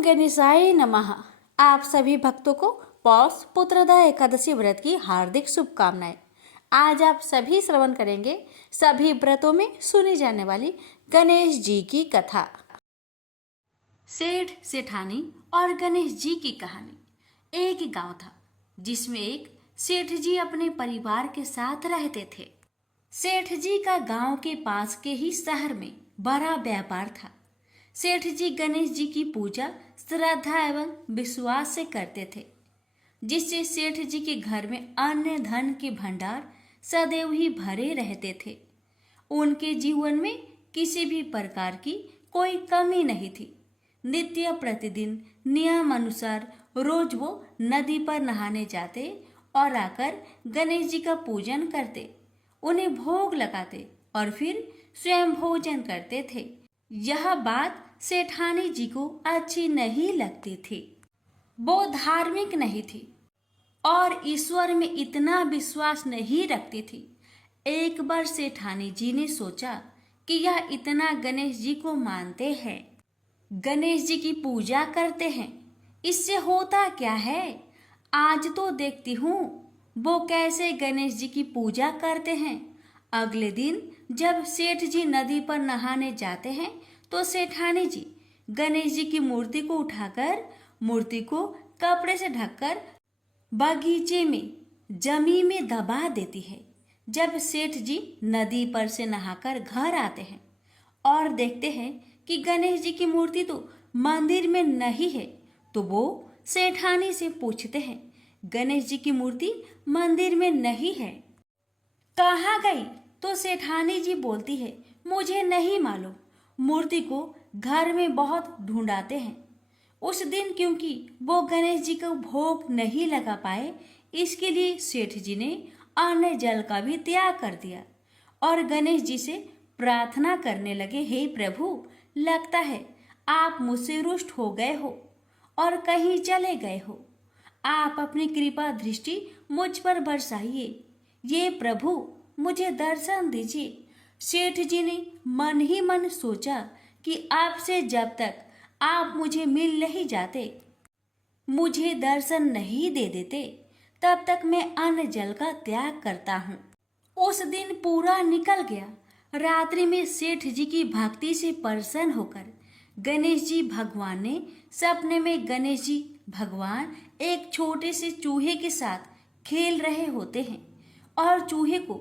ओम गणेशाय नमः। आप सभी भक्तों को पौष पुत्रदा एकादशी व्रत की हार्दिक शुभकामनाएं। आज आप सभी श्रवण करेंगे सभी व्रतों में सुनी जाने वाली गणेश जी की कथा। सेठ सेठानी और गणेश जी की कहानी। एक गांव था जिसमें एक सेठ जी अपने परिवार के साथ रहते थे। सेठ जी का गांव के पास के ही शहर में बड़ा व्यापार था। सेठ जी गणेश जी की पूजा श्रद्धा एवं विश्वास से करते थे, जिससे सेठ जी के घर में अन्न धन के भंडार सदैव ही भरे रहते थे। उनके जीवन में किसी भी प्रकार की कोई कमी नहीं थी। नित्य प्रतिदिन नियम अनुसार रोज वो नदी पर नहाने जाते और आकर गणेश जी का पूजन करते, उन्हें भोग लगाते और फिर स्वयं भोजन करते थे। यह बात सेठानी जी को अच्छी नहीं लगती थी। वो धार्मिक नहीं थी और ईश्वर में इतना विश्वास नहीं रखती थी। एक बार सेठानी जी ने सोचा कि यह इतना गणेश जी को मानते हैं, गणेश जी की पूजा करते हैं, इससे होता क्या है? आज तो देखती हूँ वो कैसे गणेश जी की पूजा करते हैं। अगले दिन जब सेठ जी नदी पर नहाने जाते हैं तो सेठानी जी गणेश जी की मूर्ति को उठाकर मूर्ति को कपड़े से ढककर बगीचे में जमीन में दबा देती है। जब सेठ जी नदी पर से नहाकर घर आते हैं और देखते हैं कि गणेश जी की मूर्ति तो मंदिर में नहीं है, तो वो सेठानी से पूछते हैं, गणेश जी की मूर्ति मंदिर में नहीं है, कहाँ गई? तो सेठानी जी बोलती है, मुझे नहीं मालूम, मूर्ति को घर में बहुत ढूंढाते हैं। उस दिन क्योंकि वो गणेश जी को भोग नहीं लगा पाए, इसके लिए सेठ जी ने अन्न जल का भी त्याग कर दिया और गणेश जी से प्रार्थना करने लगे, हे प्रभु, लगता है आप मुझसे रुष्ट हो गए हो और कहीं चले गए हो। आप अपनी कृपा दृष्टि मुझ पर बरसाइए। ये प्रभु, मुझे दर्शन दीजिए। सेठ जी ने मन ही मन सोचा कि आपसे जब तक आप मुझे मिल नहीं जाते, मुझे दर्शन नहीं दे देते, तब तक मैं अन्न जल का त्याग करता हूँ। उस दिन पूरा निकल गया। रात्रि में सेठ जी की भक्ति से प्रसन्न होकर गणेश जी भगवान ने सपने में गणेश जी भगवान एक छोटे से चूहे के साथ खेल रहे होते हैं और चूहे को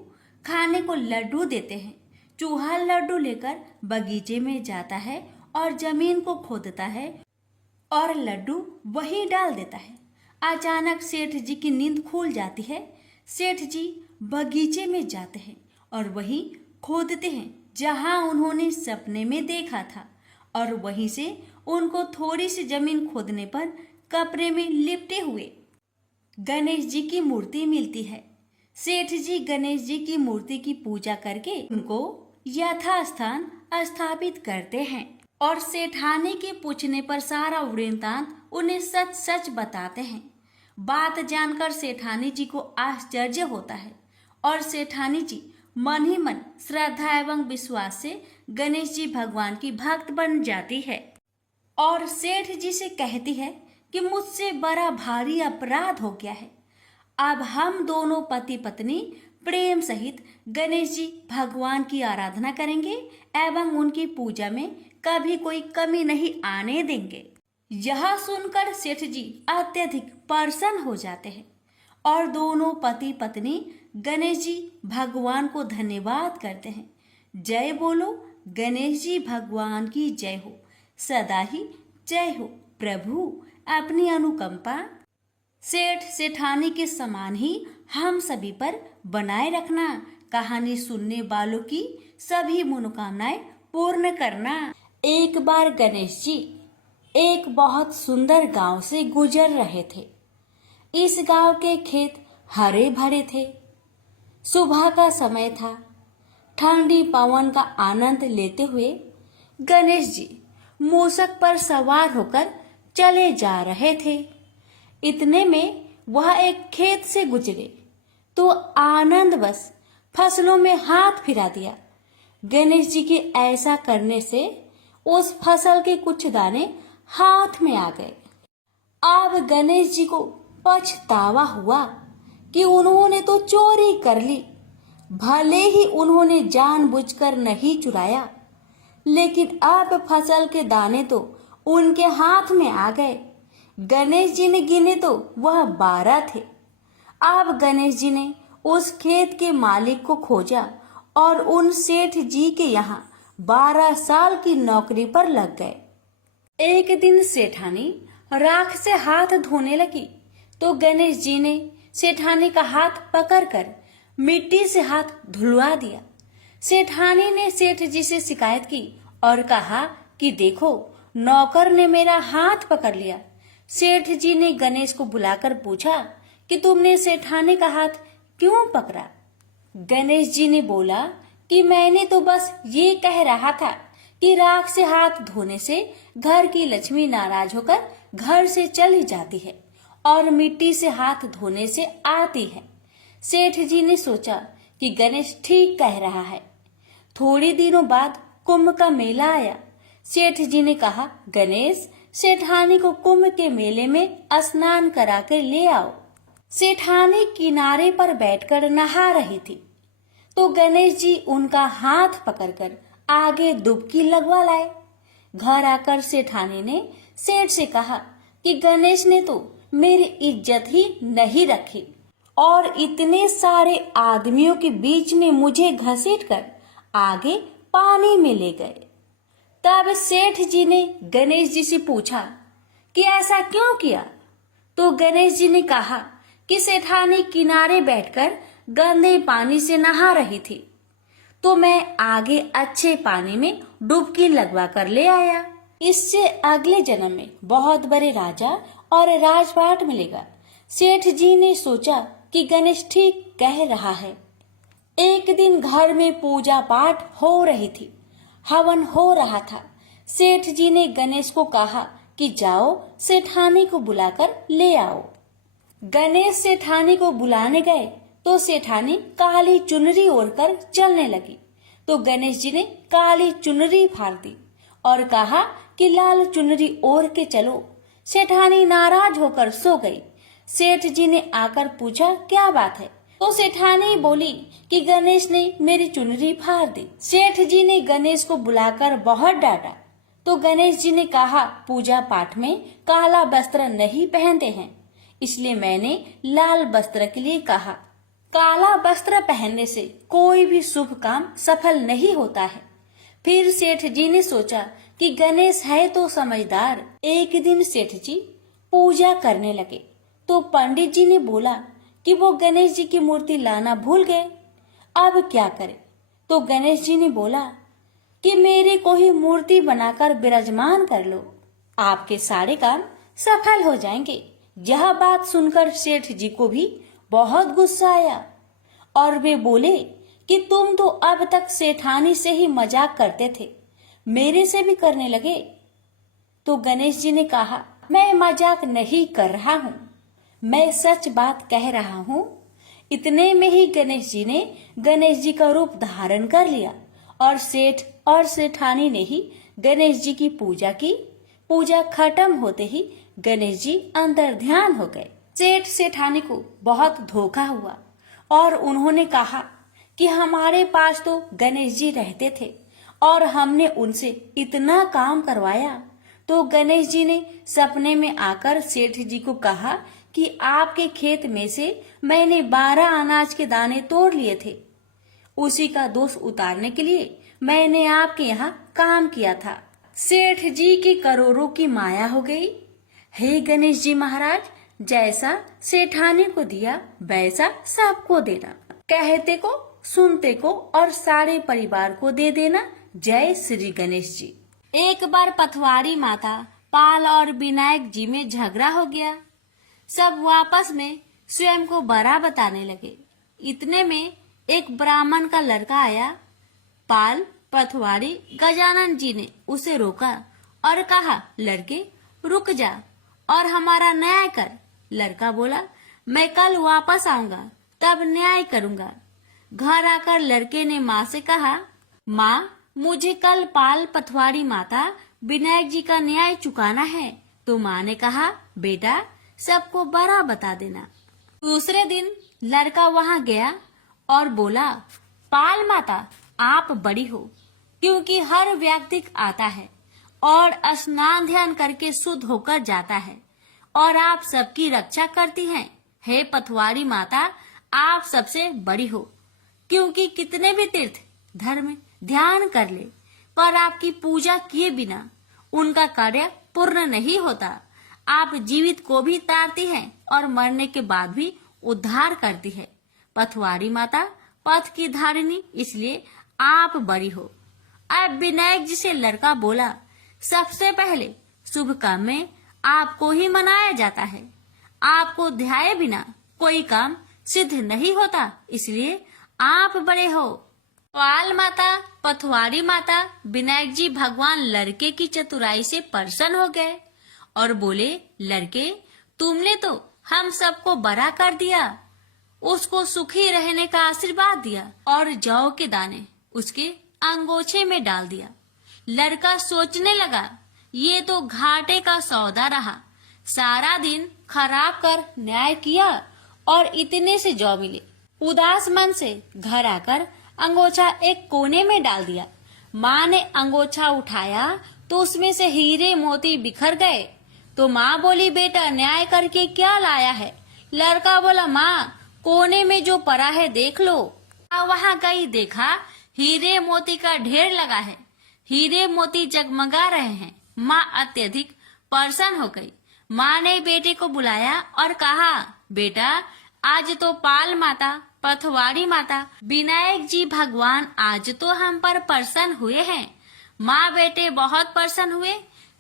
खाने को लड्डू देते हैं। चूहा लड्डू लेकर बगीचे में जाता है और जमीन को खोदता है और लड्डू वहीं डाल देता है। अचानक सेठ जी की नींद खुल जाती है। सेठ जी बगीचे में जाते हैं और वहीं खोदते हैं जहां उन्होंने सपने में देखा था, और वहीं से उनको थोड़ी सी जमीन खोदने पर कपड़े में लिपटे हुए गणेश जी की मूर्ति मिलती है। सेठ जी गणेश जी की मूर्ति की पूजा करके उनको यथास्थान स्थापित करते हैं और सेठानी के पूछने पर सारा वृत्तांत उन्हें सच सच बताते हैं। बात जानकर सेठानी जी को आश्चर्य होता है और सेठानी जी मन ही मन श्रद्धा एवं विश्वास से गणेश जी भगवान की भक्त बन जाती है और सेठ जी से कहती है कि मुझसे बड़ा भारी अपराध हो गया है। अब हम दोनों पति पत्नी प्रेम सहित गणेश जी भगवान की आराधना करेंगे एवं उनकी पूजा में कभी कोई कमी नहीं आने देंगे। यह सुनकर सेठ जी अत्यधिक प्रसन्न हो जाते हैं और दोनों पति पत्नी गणेश जी भगवान को धन्यवाद करते हैं। जय बोलो, गणेश जी भगवान की जय हो, सदा ही जय हो। प्रभु अपनी अनुकंपा सेठ सेठानी के समान ही हम सभी पर बनाए रखना। कहानी सुनने वालों की सभी मनोकामनाएं पूर्ण करना। एक बार गणेश जी एक बहुत सुंदर गांव से गुजर रहे थे। इस गांव के खेत हरे भरे थे। सुबह का समय था। ठंडी पवन का आनंद लेते हुए गणेश जी मूषक पर सवार होकर चले जा रहे थे। इतने में वह एक खेत से गुजरे तो आनंदवश फसलों में हाथ फिरा दिया। गणेश जी के ऐसा करने से उस फसल के कुछ दाने हाथ में आ गए। अब गणेश जी को पछतावा हुआ कि उन्होंने तो चोरी कर ली। भले ही उन्होंने जानबूझकर नहीं चुराया, लेकिन अब फसल के दाने तो उनके हाथ में आ गए। गणेश जी ने गिने तो वह 12 थे। अब गणेश जी ने उस खेत के मालिक को खोजा और उन सेठ जी के यहाँ 12 साल की नौकरी पर लग गए। एक दिन सेठानी राख से हाथ धोने लगी तो गणेश जी ने सेठानी का हाथ पकड़कर मिट्टी से हाथ धुलवा दिया। सेठानी ने सेठ जी से शिकायत की और कहा कि देखो, नौकर ने मेरा हाथ पकड़ लिया। सेठ जी ने गणेश को बुलाकर पूछा कि तुमने सेठानी का हाथ क्यों पकड़ा? गणेश जी ने बोला कि मैंने तो बस ये कह रहा था कि राख से हाथ धोने से घर की लक्ष्मी नाराज होकर घर से चली जाती है और मिट्टी से हाथ धोने से आती है। सेठ जी ने सोचा कि गणेश ठीक कह रहा है। थोड़ी दिनों बाद कुंभ का मेला आया। सेठ जी ने कहा, गणेश, सेठानी को कुंभ के मेले में स्नान करा कर ले आओ। सेठानी किनारे पर बैठकर नहा रही थी तो गणेश जी उनका हाथ पकड़कर आगे डुबकी लगवा लाए। घर आकर सेठानी ने सेठ से कहा कि गणेश ने तो मेरी इज्जत ही नहीं रखी और इतने सारे आदमियों के बीच में मुझे घसीटकर आगे पानी में ले गए। तब सेठ जी ने गणेश जी से पूछा कि ऐसा क्यों किया? तो गणेश जी ने कहा कि सेठानी किनारे बैठकर गंदे पानी से नहा रही थी तो मैं आगे अच्छे पानी में डुबकी लगवा कर ले आया। इससे अगले जन्म में बहुत बड़े राजा और राजपाट मिलेगा। सेठ जी ने सोचा कि गणेश ठीक कह रहा है। एक दिन घर में पूजा पाठ हो रही थी, हवन हो रहा था। सेठ जी ने गणेश को कहा कि जाओ सेठानी को बुलाकर ले आओ। गणेश सेठानी को बुलाने गए तो सेठानी काली चुनरी ओढ़कर चलने लगी तो गणेश जी ने काली चुनरी फाड़ दी और कहा कि लाल चुनरी ओढ़ के चलो। सेठानी नाराज होकर सो गई। सेठ जी ने आकर पूछा, क्या बात है? तो सेठानी बोली कि गणेश ने मेरी चुनरी फाड़ दी। सेठ जी ने गणेश को बुलाकर बहुत डांटा तो गणेश जी ने कहा, पूजा पाठ में काला वस्त्र नहीं पहनते हैं, इसलिए मैंने लाल वस्त्र के लिए कहा। काला वस्त्र पहनने से कोई भी शुभ काम सफल नहीं होता है। फिर सेठ जी ने सोचा कि गणेश है तो समझदार। एक दिन सेठ जी पूजा करने लगे तो पंडित जी ने बोला कि वो गणेश जी की मूर्ति लाना भूल गए, अब क्या करें? तो गणेश जी ने बोला कि मेरे को ही मूर्ति बनाकर विराजमान कर लो, आपके सारे काम सफल हो जाएंगे। यह बात सुनकर सेठ जी को भी बहुत गुस्सा आया और वे बोले कि तुम तो अब तक सेठानी से ही मजाक करते थे, मेरे से भी करने लगे। तो गणेश जी ने कहा, मैं मजाक नहीं कर रहा हूँ, मैं सच बात कह रहा हूँ। इतने में ही गणेश जी ने गणेश जी का रूप धारण कर लिया और सेठ और सेठानी ने ही गणेश जी की पूजा की। पूजा खत्म होते ही गणेश जी अंतर ध्यान हो गए। सेठ सेठानी को बहुत धोखा हुआ और उन्होंने कहा कि हमारे पास तो गणेश जी रहते थे और हमने उनसे इतना काम करवाया। तो गणेश जी ने सपने में आकर सेठ जी को कहा कि आपके खेत में से मैंने 12 अनाज के दाने तोड़ लिए थे, उसी का दोष उतारने के लिए मैंने आपके यहाँ काम किया था। सेठ जी की करोड़ों की माया हो गई। हे गणेश जी महाराज, जैसा सेठानी को दिया वैसा सबको देना, कहते को सुनते को और सारे परिवार को दे देना। जय श्री गणेश जी। एक बार पथवारी माता पाल और विनायक जी में झगड़ा हो गया। सब आपस में स्वयं को बड़ा बताने लगे। इतने में एक ब्राह्मण का लड़का आया। पाल, पथवारी, गजानन जी ने उसे रोका और कहा, लड़के रुक जा और हमारा न्याय कर। लड़का बोला, मैं कल वापस आऊंगा तब न्याय करूंगा। घर आकर लड़के ने माँ से कहा, माँ, मुझे कल पाल, पथवारी माता विनायक जी का न्याय चुकाना है। तो माँ ने कहा, बेटा सबको बड़ा बता देना। दूसरे दिन लड़का वहाँ गया और बोला, पाल माता आप बड़ी हो, क्योंकि हर व्यक्ति आता है और स्नान ध्यान करके शुद्ध होकर जाता है और आप सबकी रक्षा करती हैं। हे पथवारी माता आप सबसे बड़ी हो, क्योंकि कितने भी तीर्थ धर्म ध्यान कर ले पर आपकी पूजा किए बिना उनका कार्य पूर्ण नहीं होता। आप जीवित को भी तारती हैं और मरने के बाद भी उद्धार करती है। पथवारी माता पथ की धारिणी, इसलिए आप बड़ी हो। अब विनायक जी से लड़का बोला, सबसे पहले शुभ काम में आपको ही मनाया जाता है। आपको ध्याये बिना कोई काम सिद्ध नहीं होता, इसलिए आप बड़े हो। पाल माता, पथवारी माता, विनायक जी भगवान लड़के की चतुराई से प्रसन्न हो गए और बोले, लड़के तुमने तो हम सबको बड़ा कर दिया। उसको सुखी रहने का आशीर्वाद दिया और जौ के दाने उसके अंगोछे में डाल दिया। लड़का सोचने लगा, ये तो घाटे का सौदा रहा। सारा दिन खराब कर न्याय किया और इतने से जौ मिले। उदास मन से घर आकर अंगोछा एक कोने में डाल दिया। माँ ने अंगोछा उठाया तो उसमें से हीरे मोती बिखर गए। तो माँ बोली, बेटा न्याय करके क्या लाया है? लड़का बोला, माँ कोने में जो पड़ा है देख लो। वहाँ गई, देखा हीरे मोती का ढेर लगा है। हीरे मोती जगमगा रहे हैं। माँ अत्यधिक प्रसन्न हो गई। माँ ने बेटे को बुलाया और कहा, बेटा आज तो पाल माता, पथवारी माता, विनायक जी भगवान आज तो हम पर प्रसन्न हुए हैं। माँ बेटे बहुत प्रसन्न हुए।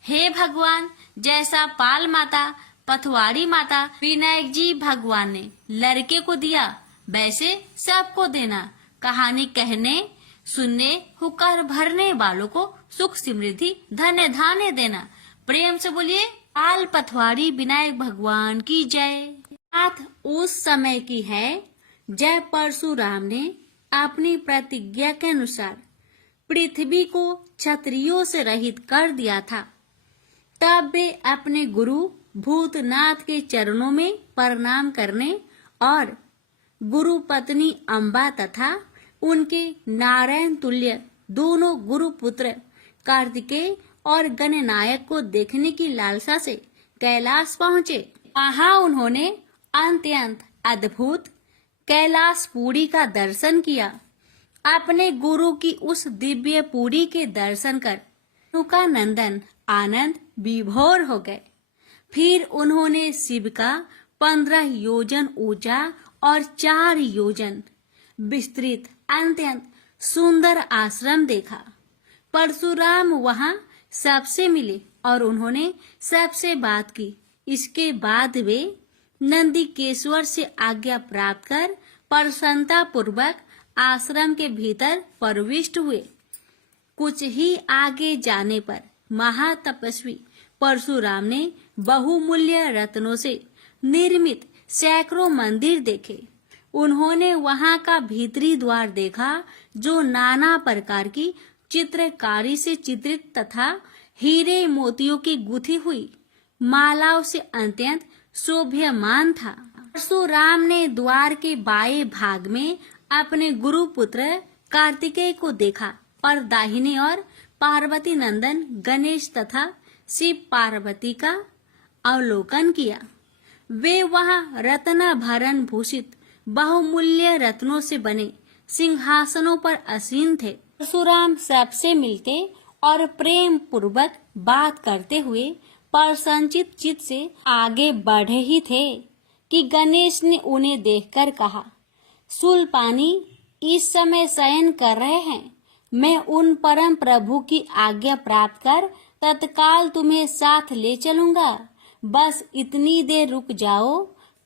हे भगवान, जैसा पाल माता, पथवारी माता, विनायक जी भगवान ने लड़के को दिया, वैसे सबको देना। कहानी कहने, सुनने, हुक्कर भरने वालों को सुख समृद्धि धन्य धान्य देना। प्रेम से बोलिए, पाल पथवारी विनायक भगवान की जय। बात उस समय की है जब परशुराम ने अपनी प्रतिज्ञा के अनुसार पृथ्वी को क्षत्रियों से रहित कर दिया था। तब वे अपने गुरु भूतनाथ के चरणों में प्रणाम करने और गुरु पत्नी अम्बा तथा उनके नारायण तुल्य दोनों गुरु पुत्र कार्तिकेय और गणनायक को देखने की लालसा से कैलाश पहुँचे। वहाँ उन्होंने अत्यंत अद्भुत कैलाशपुरी का दर्शन किया। अपने गुरु की उस दिव्य पुरी के दर्शन कर उनका नंदन आनंद विभोर हो गए। फिर उन्होंने शिव का 15 योजन ऊंचा और 4 योजन विस्तृत अत्यंत सुंदर आश्रम देखा। परशुराम वहाँ सबसे मिले और उन्होंने सबसे बात की। इसके बाद वे नंदीकेश्वर से आज्ञा प्राप्त कर प्रसन्नता पूर्वक आश्रम के भीतर प्रविष्ट हुए। कुछ ही आगे जाने पर महातपस्वी परशुराम ने बहुमूल्य रत्नों से निर्मित सैकड़ों मंदिर देखे। उन्होंने वहां का भीतरी द्वार देखा जो नाना प्रकार की चित्रकारी से चित्रित तथा हीरे मोतियों की गुथी हुई मालाओं से अत्यंत शोभ्यमान था। परशुराम ने द्वार के बाएं भाग में अपने गुरु पुत्र कार्तिकेय को देखा और दाहिने और पार्वती नंदन गणेश तथा शिव पार्वती का अवलोकन किया। वे वहां रत्नाभरण भूषित बहुमूल्य रत्नों से बने सिंहासनों पर आसीन थे। परशुराम सबसे मिलते और प्रेम पूर्वक बात करते हुए प्रसन्नचित चित्त से आगे बढ़े ही थे कि गणेश ने उन्हें देखकर कहा, शूलपाणी इस समय शयन कर रहे हैं। मैं उन परम प्रभु की आज्ञा प्राप्त कर तत्काल तुम्हें साथ ले चलूंगा। बस इतनी देर रुक जाओ।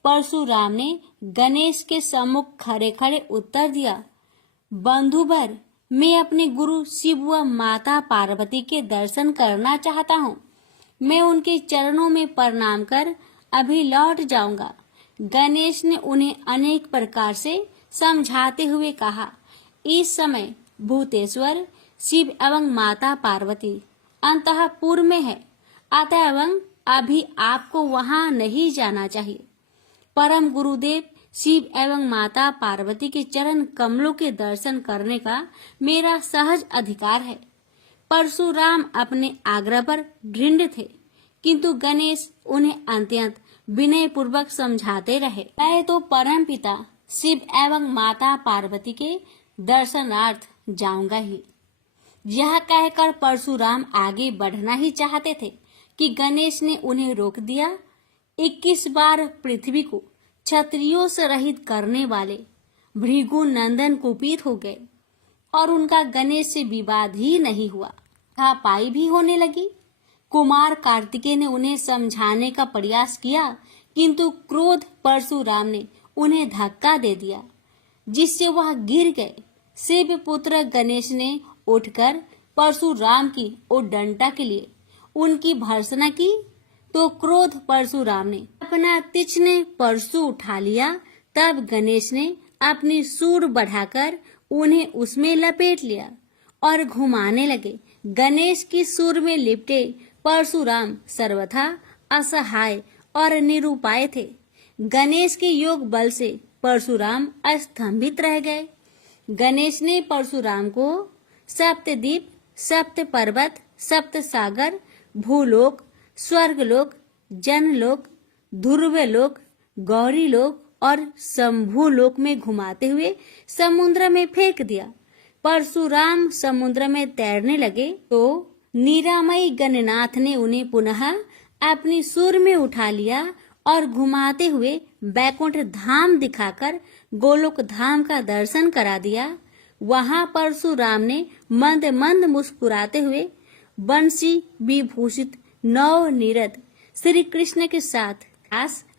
परशुराम ने गणेश के सम्मुख खड़े खड़े उत्तर दिया, बंधुवर, मैं अपने गुरु शिव व माता पार्वती के दर्शन करना चाहता हूँ। मैं उनके चरणों में प्रणाम कर अभी लौट जाऊंगा। गणेश ने उन्हें अनेक प्रकार से समझाते हुए कहा, इस समय भूतेश्वर शिव एवं माता पार्वती अंतःपुर में है, अतएव अभी आपको वहां नहीं जाना चाहिए। परम गुरुदेव शिव एवं माता पार्वती के चरण कमलों के दर्शन करने का मेरा सहज अधिकार है। परशुराम अपने आग्रह पर दृढ़ थे, किंतु गणेश उन्हें अत्यंत विनय पूर्वक समझाते रहे। मैं तो परम पिता शिव एवं माता पार्वती के दर्शनार्थ जाऊंगा ही। यह कहकर परशुराम आगे बढ़ना ही चाहते थे कि गणेश ने उन्हें रोक दिया। 21 बार पृथ्वी को क्षत्रियों से रहित करने वाले भृगु नंदन कुपित हो गए और उनका गणेश से विवाद ही नहीं हुआ, हाथापाई भी होने लगी। कुमार कार्तिकेय ने उन्हें समझाने का प्रयास किया, किंतु क्रोध परशुराम ने उन्हें धक्का दे दिया, जिससे वह गिर गए। शिव पुत्र गणेश ने उठकर परशुराम की उद्दंडता के लिए उनकी भर्त्सना की, तो क्रोध परशुराम ने अपना तीक्ष्ण परशु उठा लिया। तब गणेश ने अपनी सूंड बढ़ाकर उन्हें उसमें लपेट लिया और घुमाने लगे। गणेश की सूंड में लिपटे परशुराम सर्वथा असहाय और निरुपाय थे। गणेश के योग बल से परशुराम स्तंभित रह गए। गणेश ने परशुराम को सप्तद्वीप, सप्त पर्वत, सप्त सागर, भूलोक, स्वर्गलोक, जनलोक, ध्रुवलोक, गौरीलोक और शंभुलोक में घुमाते हुए समुद्र में फेंक दिया। परशुराम समुद्र में तैरने लगे तो निरामयी गणनाथ ने उन्हें पुनः अपनी सूंड में उठा लिया और घुमाते हुए बैकुंठ धाम दिखाकर गोलोक धाम का दर्शन करा दिया। वहां परशुराम ने मंद मंद मुस्कुराते हुए बंसी विभूषित नव निरत श्री कृष्ण के साथ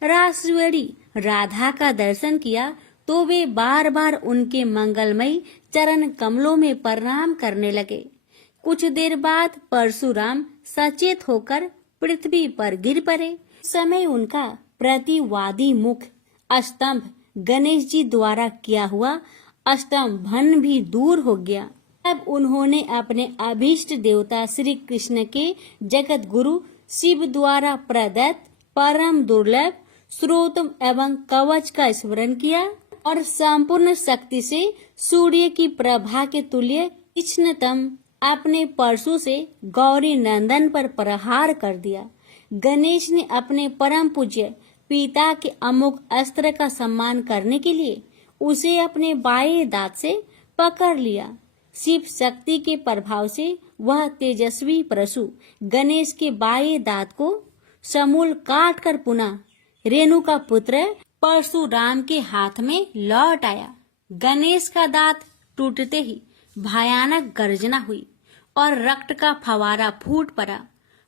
रासवेड़ी राधा का दर्शन किया, तो वे बार बार उनके मंगलमयी चरण कमलों में प्रणाम करने लगे। कुछ देर बाद परशुराम सचेत होकर पृथ्वी पर गिर पड़े। समय उनका प्रतिवादी मुख स्तंभ गणेश जी द्वारा किया हुआ स्तंभन भी दूर हो गया। तब उन्होंने अपने अभीष्ट देवता श्री कृष्ण के जगत गुरु शिव द्वारा प्रदत्त परम दुर्लभ स्रोत एवं कवच का स्मरण किया और संपूर्ण शक्ति से सूर्य की प्रभा के तुल्य तीक्ष्णतम अपने परशु से गौरी नंदन पर प्रहार कर दिया। गणेश ने अपने परम पूज्य पिता के अमोघ अस्त्र का सम्मान करने के लिए उसे अपने बाएं दांत से पकड़ लिया। शिव शक्ति के प्रभाव से वह तेजस्वी परशु गणेश के बाएं दांत को समूल काट कर पुनः रेणु का पुत्र परशुराम के हाथ में लौट आया। गणेश का दांत टूटते ही भयानक गर्जना हुई और रक्त का फवारा फूट पड़ा।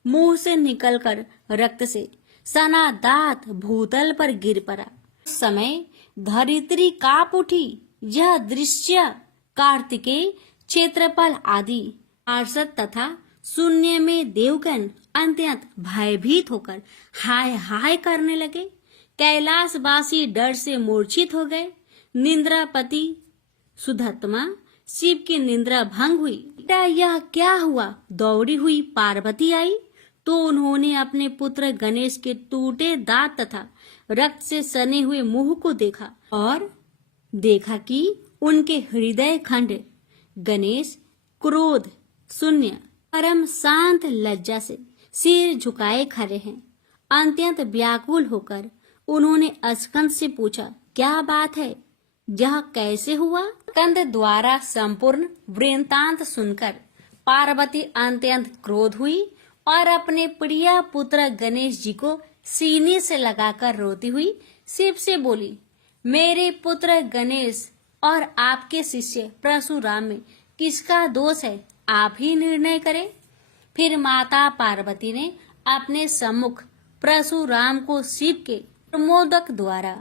मुंह से निकलकर रक्त से सना दांत भूतल पर गिर पड़ा। उस समय धरित्री कांप उठी। यह दृश्य कार्तिकेय, क्षेत्रपाल आदि पार्षद तथा शून्य में देवगण अत्यंत भयभीत होकर हाय हाय करने लगे। कैलाशवासी डर से मूर्छित हो गए। निंद्रापति सुधत्मा शिव की निंद्रा भंग हुई। बेटा यह क्या हुआ? दौड़ी हुई पार्वती आई तो उन्होंने अपने पुत्र गणेश के टूटे दांत तथा रक्त से सने हुए मुंह को देखा और देखा कि उनके हृदय खंड गणेश क्रोध शून्य परम शांत लज्जा से सिर झुकाए खड़े हैं। अत्यंत व्याकुल होकर उन्होंने स्कंद से पूछा, क्या बात है? यह कैसे हुआ? स्कंद द्वारा संपूर्ण वृत्तांत सुनकर पार्वती अत्यंत क्रोध हुई और अपने प्रिय पुत्र गणेश जी को सीने से लगाकर रोती हुई शिव से बोली, मेरे पुत्र गणेश और आपके शिष्य परशुराम में किसका दोष है? आप ही निर्णय करें। फिर माता पार्वती ने अपने सम्मुख परशुराम को शिव के प्रमोदक द्वारा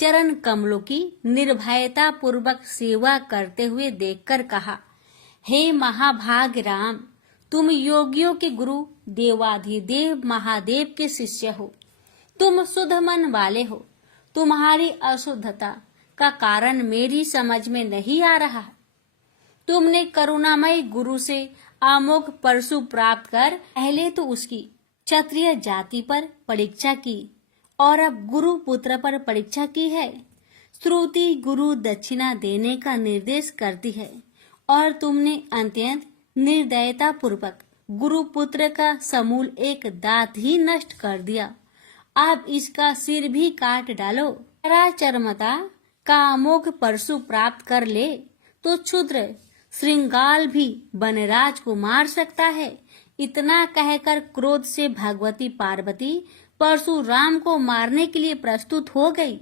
चरण कमलों की निर्भयता पूर्वक सेवा करते हुए देखकर कहा, हे महाभाग राम, तुम योगियों के गुरु देवाधिदेव महादेव के शिष्य हो। तुम शुद्ध मन वाले हो। तुम्हारी अशुद्धता का कारण मेरी समझ में नहीं आ रहा है। तुमने करुणामय गुरु से अमोघ परशु प्राप्त कर पहले तो उसकी क्षत्रिय जाति पर परीक्षा की और अब गुरु पुत्र पर परीक्षा की है। श्रुति गुरु दक्षिणा देने का निर्देश करती है और तुमने अत्यंत निर्दयता पूर्वक गुरु पुत्र का समूल एक दांत ही नष्ट कर दिया। अब इसका सिर भी काट डालो। चरमता का अमोघ परशु प्राप्त कर ले तो क्षुद्र श्रृंगाल भी वनराज को मार सकता है। इतना कहकर क्रोध से भगवती पार्वती परशुराम को मारने के लिए प्रस्तुत हो गई।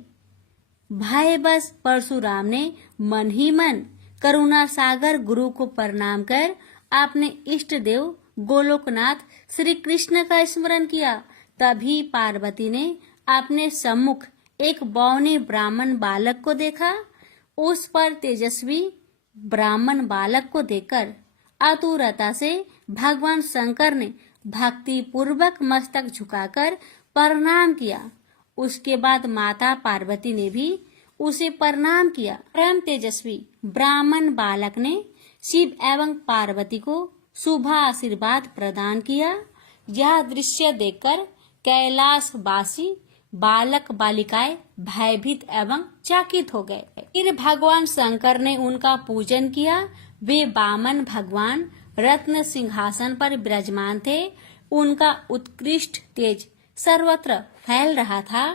भय बस परशुराम ने मन ही मन करुणा सागर गुरु को प्रणाम कर अपने इष्ट देव गोलोकनाथ श्री कृष्ण का स्मरण किया। तभी पार्वती ने अपने सम्मुख एक बौने ब्राह्मण बालक को देखा। उस पर तेजस्वी ब्राह्मण बालक को देखकर आतुरता से भगवान शंकर ने भक्ति पूर्वक मस्तक झुकाकर प्रणाम किया। उसके बाद माता पार्वती ने भी उसे प्रणाम किया। परम तेजस्वी ब्राह्मण बालक ने शिव एवं पार्वती को शुभ आशीर्वाद प्रदान किया। यह दृश्य देखकर कैलाशवासी बालक बालिकाएं भयभीत एवं चकित हो गए। फिर भगवान शंकर ने उनका पूजन किया। वे वामन भगवान रत्न सिंहासन पर विराजमान थे। उनका उत्कृष्ट तेज सर्वत्र फैल रहा था।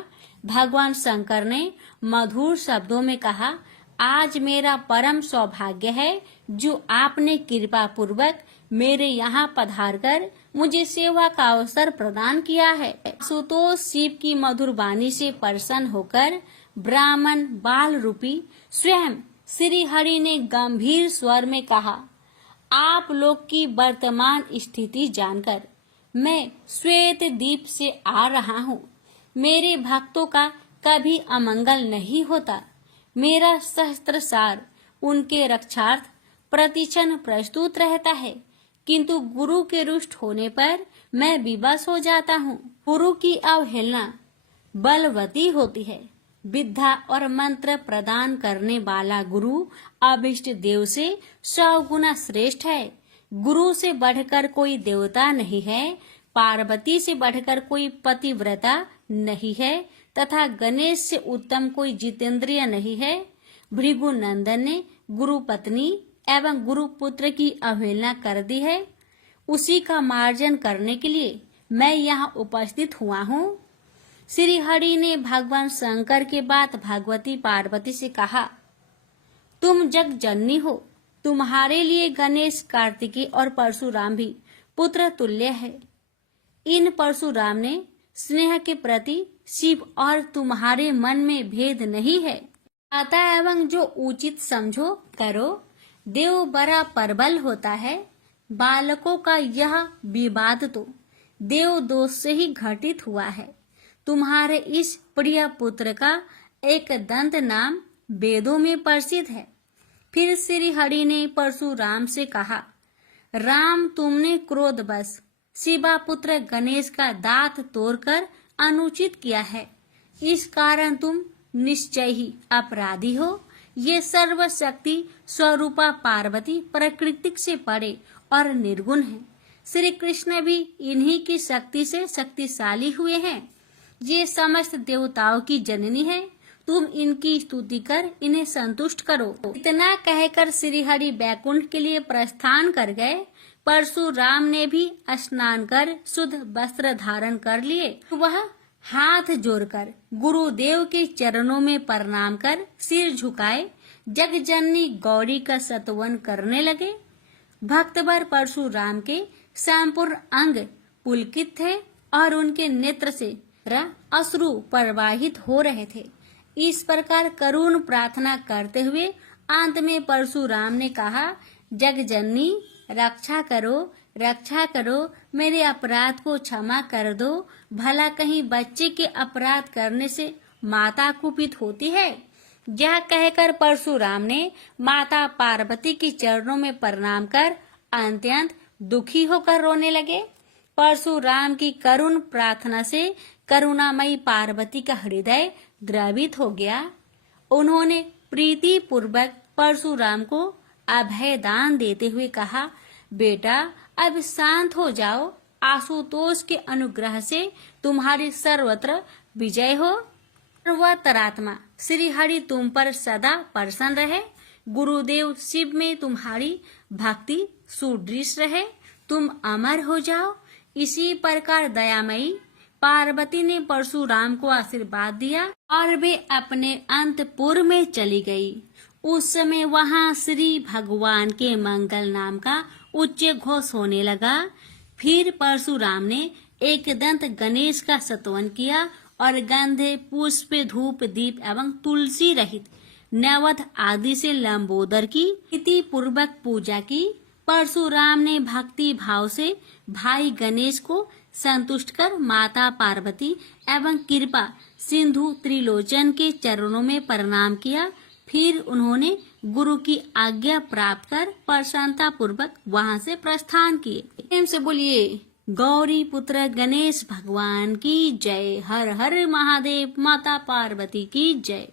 भगवान शंकर ने मधुर शब्दों में कहा, आज मेरा परम सौभाग्य है जो आपने कृपा पूर्वक मेरे यहाँ पधारकर मुझे सेवा का अवसर प्रदान किया है। सुतोष शिव की मधुर वाणी से प्रसन्न होकर ब्राह्मण बाल रूपी स्वयं श्री हरि ने गंभीर स्वर में कहा, आप लोग की वर्तमान स्थिति जानकर मैं श्वेत द्वीप से आ रहा हूँ। मेरे भक्तों का कभी अमंगल नहीं होता। मेरा सहस्त्र सार उनके रक्षार्थ प्रतिक्षण प्रस्तुत रहता है, किंतु गुरु के रुष्ट होने पर मैं विवश हो जाता हूँ। गुरु की अवहेलना बलवती होती है। विद्या और मंत्र प्रदान करने वाला गुरु अभिष्ट देव से 100 गुना श्रेष्ठ है। गुरु से बढ़कर कोई देवता नहीं है, पार्वती से बढ़कर कोई पतिव्रता नहीं है तथा गणेश से उत्तम कोई जितेंद्रिय नहीं है। भृगु नंदन ने गुरु पत्नी एवं गुरु पुत्र की अवहेलना कर दी है। उसी का मार्जन करने के लिए मैं यहाँ उपस्थित हुआ हूँ। श्री हरि ने भगवान शंकर के बाद भगवती पार्वती से कहा, तुम जग जननी हो। तुम्हारे लिए गणेश, कार्तिकेय और परशुराम भी पुत्र तुल्य है। इन परशुराम ने स्नेह के प्रति शिव और तुम्हारे मन में भेद नहीं है। आता एवं जो उचित समझो करो। देव बड़ा प्रबल होता है। बालकों का यह विवाद तो देव दोष से ही घटित हुआ है। तुम्हारे इस प्रिय पुत्र का एक दंत नाम वेदों में प्रसिद्ध है। फिर श्री हरि ने परशुराम से कहा, राम, तुमने क्रोधवश शिवा पुत्र गणेश का दांत तोड़कर अनुचित किया है। इस कारण तुम निश्चय ही अपराधी हो। ये सर्वशक्ति स्वरूपा पार्वती प्रकृति से परे और निर्गुण है। श्री कृष्ण भी इन्हीं की शक्ति से शक्तिशाली हुए हैं। ये समस्त देवताओं की जननी है। तुम इनकी स्तुति कर इन्हें संतुष्ट करो। इतना कहकर श्री हरि वैकुंठ के लिए प्रस्थान कर गए। परशुराम ने भी स्नान कर शुद्ध वस्त्र धारण कर लिए। वह हाथ जोड़कर गुरुदेव के चरणों में प्रणाम कर सिर झुकाए जगजननी गौरी का स्तवन करने लगे। भक्तवर परशुराम के संपूर्ण अंग पुलकित थे और उनके नेत्र से अश्रु प्रवाहित हो रहे थे। इस प्रकार करुण प्रार्थना करते हुए अंत में परशुराम ने कहा, जगजननी, रक्षा करो, रक्षा करो, मेरे अपराध को क्षमा कर दो। भला कहीं बच्चे के अपराध करने से माता कुपित होती है। यह कहकर परशुराम ने माता पार्वती के चरणों में प्रणाम कर अत्यंत दुखी होकर रोने लगे। परशुराम की करुण प्रार्थना से करुणामयी पार्वती का हृदय द्रवित हो गया। उन्होंने प्रीति पूर्वक परशुराम को अभय दान देते हुए कहा, बेटा अब शांत हो जाओ, आशुतोष के अनुग्रह से तुम्हारी सर्वत्र विजय हो। वह तरात्मा श्री हरि तुम पर सदा प्रसन्न रहे। गुरुदेव शिव में तुम्हारी भक्ति सुदृढ़ रहे। तुम अमर हो जाओ। इसी प्रकार दयामयी पार्वती ने परशुराम को आशीर्वाद दिया और वे अपने अंतपुर में चली गई। उस समय वहां श्री भगवान के मंगल नाम का उच्च घोष होने लगा। फिर परशुराम ने एक दंत गणेश का स्तवन किया और गंधे, पुष्प, धूप, दीप एवं तुलसी रहित नैवेद्य आदि से लंबोदर की विधि पूर्वक पूजा की। परशुराम ने भक्ति भाव से भाई गणेश को संतुष्ट कर माता पार्वती एवं कृपा सिंधु त्रिलोचन के चरणों में प्रणाम किया। फिर उन्होंने गुरु की आज्ञा प्राप्त कर प्रसन्नता पूर्वक वहां से प्रस्थान किए। प्रेम से बोलिए गौरी पुत्र गणेश भगवान की जय। हर हर महादेव। माता पार्वती की जय।